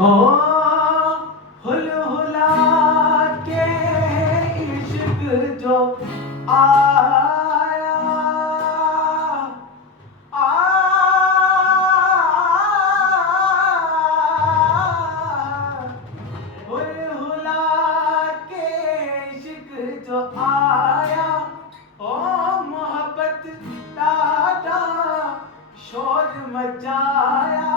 ओ हुल hula के इश्क जो आया आ हुल हुला के इश्क जो आया ओ मोहब्बत दादा शोर मचाया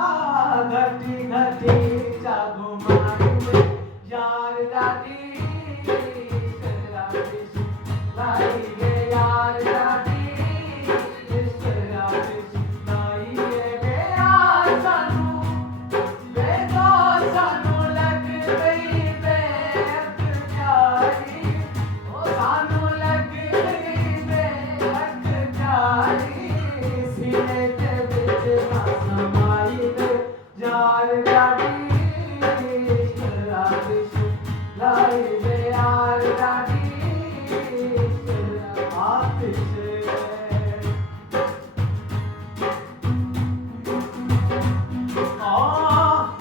घटी घटी जागो मारे यार दादी लाई गे यार दादी लाई गे यार सानू वे तो सानू लग गई बेअक प्यारी ओ सानू लग गई बेअक प्यारी सीने ते विच ना समाई वे यार दादी लाई वे यार दादी आतिश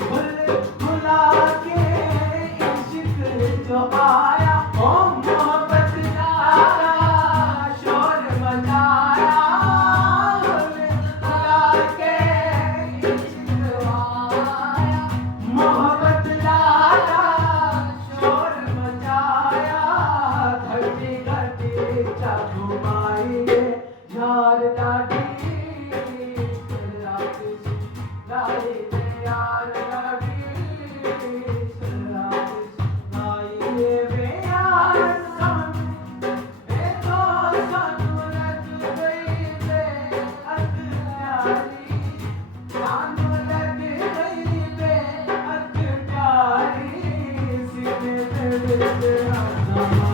भुला के इश्क जो आया ओ मोहब्बत दारा शोर मचाया भुला के इश्क जो आया मोहब्बत दारा शोर मचाया घटी घटी चाकू माई यार दादी लाई यार दादी लाई वे यार सन ए तो सानू लग गई बेअक प्यारी सानू लग गई बेअक प्यारी सीने ते विच ना